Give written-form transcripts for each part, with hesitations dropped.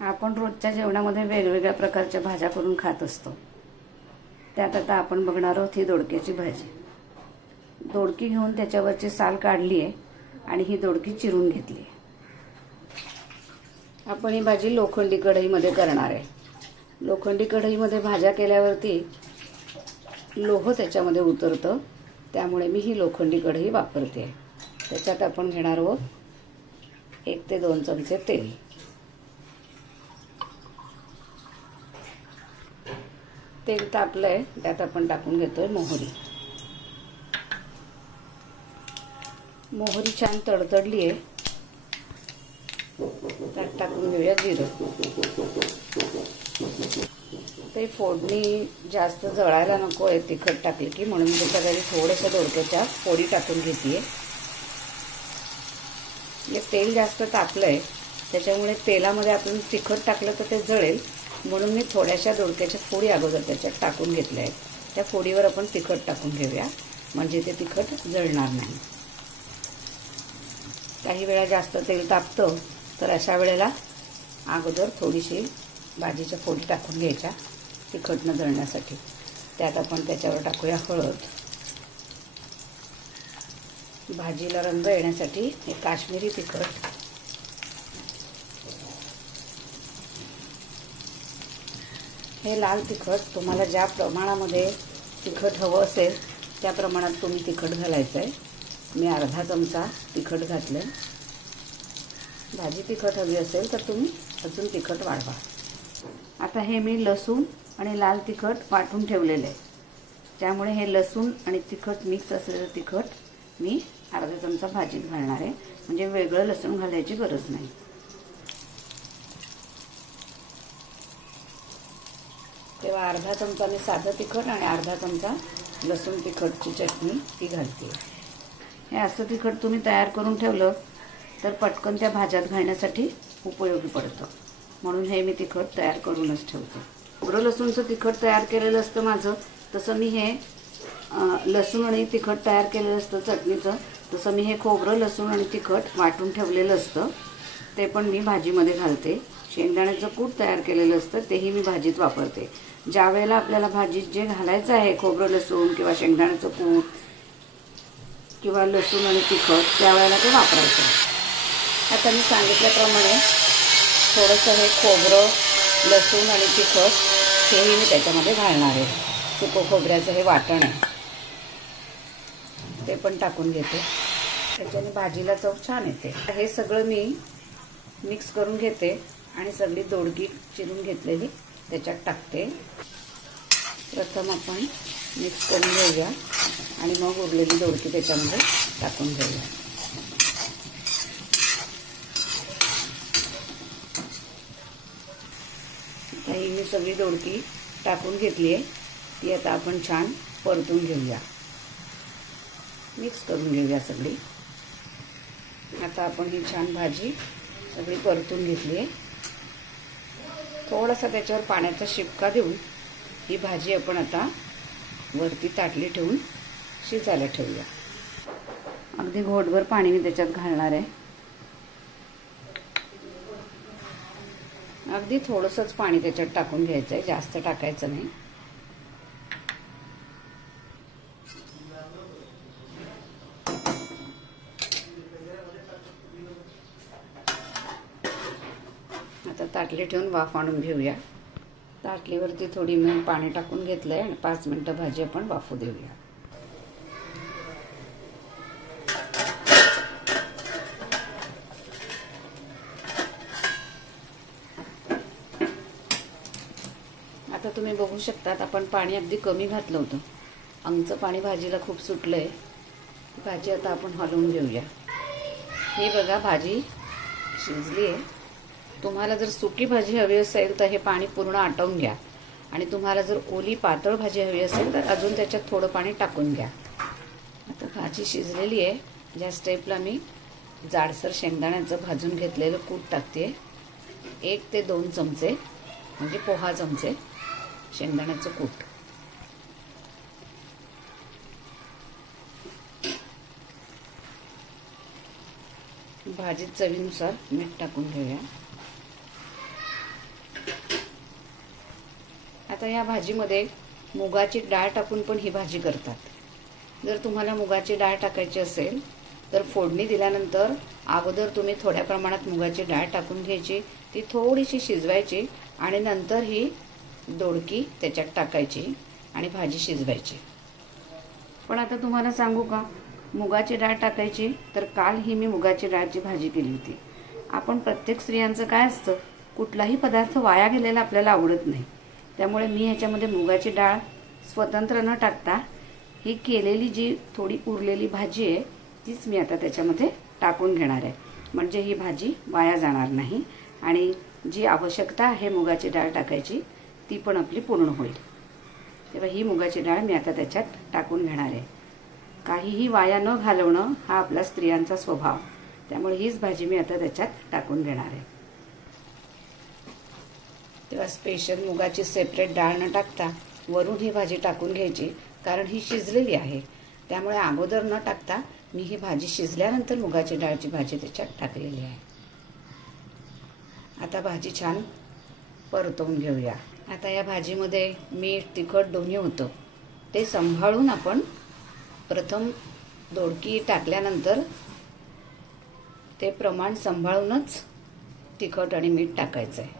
आपण रोजच्या जेवणामध्ये वेगवेगळ्या प्रकारच्या भाज्या करून खात असतो। त्यात आता आपण बघणार आहोत ही दोडक्याची भाजी। दोडकी घेऊन त्याच्यावरची साल काढली आहे आणि ही दोडकी चिरून घेतली आहे। आपण ही भाजी लोखंडी कढईमध्ये करणार आहे। लोखंडी कढईमध्ये भाज्या केल्यावरती लोह त्याच्यामध्ये उतरतं, त्यामुळे मी ही लोखंडी कढई वापरते। त्याच्यात आपण घेणार आहोत 1 ते 2 चमचे तेल। तेल तापलंय, त्यात आपण टाकून घेतोय मोहरी। मोहरी छान तडतडली आहे, त्यात टाकून घेऊया जिरं। ते फोडणी जास्त जळायला नको आहे तिखट टाकली की, म्हणून मी त्याच्यासाठी थोडंसं दोडक्याच्या फोडी टाकून घेतलीये। हे तेल जास्त तापलंय, त्याच्यामुळे तेलामध्ये आपण तिखट टाकलं तर ते जळेल, म्हणून मी थोड्याशा दोडक्याच्या फोडी अगोदर त्याच्यात टाकून घेतल्या आहेत। त्या फोडीवर आपण तिखट टाकून घेऊया, म्हणजे ते तिखट जळणार नाही। काही वेळा जास्त तेल तापतं, तर अशा वेळेला अगोदर थोडीशी भाजीच्या फोडी टाकून घ्यायच्या तिखट न जळण्यासाठी। त्यात आपण त्याच्यावर टाकूया हळद। भाजीला रंग येण्यासाठी हे काश्मीरी तिखट। हे लाल तिखट तुम्हाला ज्या प्रमाणामध्ये तिखट हवं असेल त्या प्रमाणात तुम्ही तिखट घालायचं आहे। मी अर्धा चमचा तिखट घातलं। भाजी तिखट हवी असेल तर तुम्ही अजून तिखट वाढवा। आता हे मी लसूण आणि लाल तिखट वाटून ठेवलेले आहे, त्यामुळे हे लसूण आणि तिखट मिक्स असलेलं तिखट मी अर्धा चमचा भाजीत घालणार आहे, म्हणजे वेगळं लसूण घालायची गरज नाही। तेव्हा अर्धा चमचा मी साधं तिखट आणि अर्धा चमचा लसूण तिखटची चटणी ती घालते। हे असं तिखट तुम्ही तयार करून ठेवलं तर पटकन त्या भाज्यात घालण्यासाठी उपयोगी पडतं, म्हणून हे मी तिखट तयार करूनच ठेवते। खोबरं लसूणचं तिखट तयार केलेलं असतं माझं, तसं मी हे लसूण आणि तिखट तयार केलेलं असतं चटणीचं, तसं मी हे खोबरं लसूण आणि तिखट वाटून ठेवलेलं असतं, ते पण मी भाजीमध्ये घालते। शेंगदाण्याचं कूट तयार केलेलं असतं तेही मी भाजीत वापरते। ज्या वेळेला आपल्याला भाजीत जे घालायचं आहे खोबरं लसूण किंवा शेंगदाण्याचं कूट किंवा लसूण आणि तिखट, त्यावेळेला ते वापरायचं। आता मी सांगितल्याप्रमाणे थोडंसं हे खोबरं लसूण आणि तिखट हेही मी त्याच्यामध्ये घालणार आहे। सुकं खोबऱ्याचं हे वाटण आहे, ते पण टाकून घेते, त्याच्याने भाजीला चव छान येते। हे सगळं मी मिक्स करून घेते आणि सगळी दोडकी चिरून घेतलेली त्याच्यात टाकते। प्रथम आपण मिक्स करून घेऊया आणि मग उरलेली दोडकी त्याच्यामध्ये टाकून घेऊया। आता ही मी सगळी दोडकी टाकून घेतली आहे, ती आता आपण छान परतून घेऊया, मिक्स करून घेऊया सगळी। आता आपण ही छान भाजी सगळी परतून घेतली आहे। थोडासा त्याच्यावर पाण्याचा शिपका देऊन ही भाजी आपण आता वरती ताटली ठेवून शिजायला ठेवूया। अगदी घोटभर पाणी मी त्याच्यात घालणार आहे, अगदी थोडंसंच पाणी त्याच्यात टाकून घ्यायचं आहे, जास्त टाकायचं नाही। आता ताटली ठेवून वाफ आणून घेऊया। ताटलीवरती थोडी मी पाणी टाकून घेतलंय आणि 5 मिनिटं भाजी आपण वाफू देऊया। आता तुम्ही बघू शकता आपण पाणी अगदी कमी घातलं होतं, आमचं पाणी भाजीला खूप सुटलंय। भाजी आता आपण हलवून घेऊया। ही बघा भाजी शिजली आहे। तुम्हाला जर सुकी भाजी हवी असेल तर हे पाणी पूर्ण आटवून घ्या, आणि तुम्हाला जर ओली पातळ भाजी हवी असेल तर अजून त्याच्यात थोडं पाणी टाकून घ्या। आता भाजी शिजलेली आहे। ज्या स्टेपला मी जाडसर शेंगदाण्याचं भाजून घेतलेलं कूट टाकते। 1 ते 2 चमचे म्हणजे पोहा चमचे शेंगदाण्याचं कूट। भाजीत चवीनुसार मीठ टाकून घेऊया। आता या भाजीमध्ये मुगाची डाळ टाकून पण ही भाजी करतात। जर तुम्हाला मुगाची डाळ टाकायची असेल तर फोडणी दिल्यानंतर अगोदर तुम्ही थोड्या प्रमाणात मुगाची डाळ टाकून घ्यायची, ती थोडीशी शिजवायची आणि नंतर ही दोडकी त्याच्यात टाकायची आणि भाजी शिजवायची। पण आता तुम्हाला सांगू का, मुगाची डाळ टाकायची तर काल ही मी मुगाची डाळची भाजी केली होती। आपण प्रत्येक स्त्रियांचं काय असतं, कुठलाही पदार्थ वाया गेलेला आपल्याला आवडत नाही, त्यामुळे मी ह्याच्यामध्ये मुगाची डाळ स्वतंत्र न टाकता ही केलेली जी थोडी उरलेली भाजी आहे तीच मी आता त्याच्यामध्ये टाकून घेणार आहे, म्हणजे ही भाजी वाया जाणार नाही आणि जी आवश्यकता आहे मुगाची डाळ टाकायची ती पण आपली पूर्ण होईल। तेव्हा ही मुगाची डाळ मी आता त्याच्यात टाकून घेणार आहे। काहीही वाया न घालवणं हा आपला स्त्रियांचा स्वभाव, त्यामुळे हीच भाजी मी आता त्याच्यात टाकून घेणार आहे। तेव्हा स्पेशल मुगाची सेपरेट डाळ न टाकता वरून ही भाजी टाकून घ्यायची, कारण ही शिजलेली आहे, त्यामुळे अगोदर न टाकता मी ही भाजी शिजल्यानंतर मुगाची डाळची भाजी त्याच्यात टाकलेली आहे। आता भाजी छान परतवून घेऊया। आता या भाजीमध्ये मीठ तिखट दोन्ही होतं, ते सांभाळून आपण प्रथम दोडकी टाकल्यानंतर ते प्रमाण सांभाळूनच तिखट आणि मीठ टाकायचं आहे,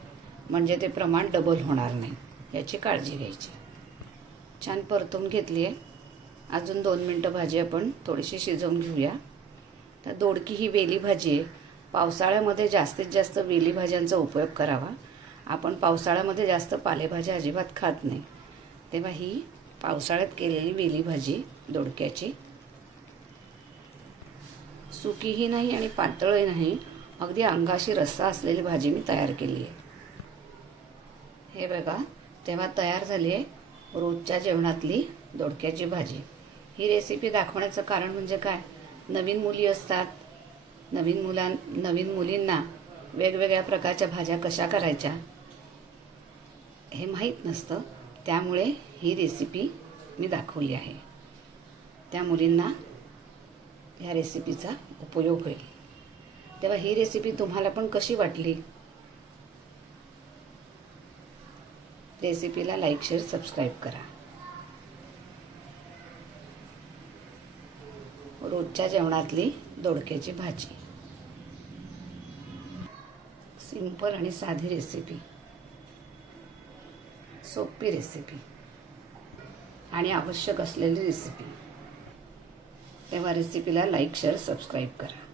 म्हणजे ते प्रमाण डबल होणार नाही, याची काळजी घ्यायची। छान परतवून घेतली आहे। अजून 2 मिनिटं भाजी आपण थोडीशी शिजवून घेऊया। तर दोडकी ही वेली भाजी आहे, पावसाळ्यामध्ये जास्तीत जास्त वेली भाज्यांचा उपयोग करावा। आपण पावसाळ्यामध्ये जास्त पालेभाज्या अजिबात खात नाही, तेव्हा ही पावसाळ्यात केलेली वेली भाजी दोडक्याची सुकीही नाही आणि पातळही नाही, अगदी अंगाशी रस्सा असलेली भाजी मी तयार केली आहे। हे बघा, तेव्हा तयार झाली आहे रोजच्या जेवणातली दोडक्याची भाजी। ही रेसिपी दाखवण्याचं कारण म्हणजे काय, नवीन मुली असतात, नवीन मुलींना वेगवेगळ्या प्रकारच्या भाज्या कशा करायच्या हे माहीत नसतं, त्यामुळे ही रेसिपी मी दाखवली आहे। त्या मुलींना ह्या रेसिपीचा उपयोग होईल। तेव्हा ही रेसिपी तुम्हाला पण कशी वाटली, रेसिपीला लाईक शेअर सबस्क्राईब करा। रोजच्या जेवणातली दोडक्याची भाजी, सिंपल आणि साधी रेसिपी, सोपी रेसिपी आणि आवश्यक असलेली रेसिपी। तेव्हा रेसिपीला लाईक शेअर सबस्क्राईब करा।